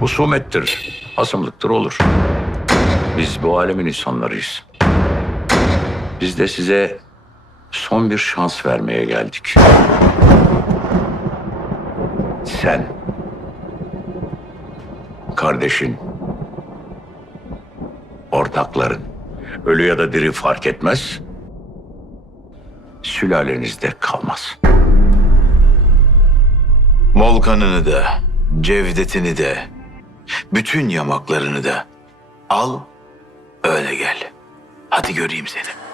Husumettir, hasımlıktır olur. Biz bu alemin insanlarıyız. Biz de size son bir şans vermeye geldik. Sen, kardeşin, ortakların, ölü ya da diri fark etmez, sülalenizde kalmaz. Volkan'ını da, Cevdet'ini de, bütün yamaklarını da al, öyle gel. Hadi göreyim seni.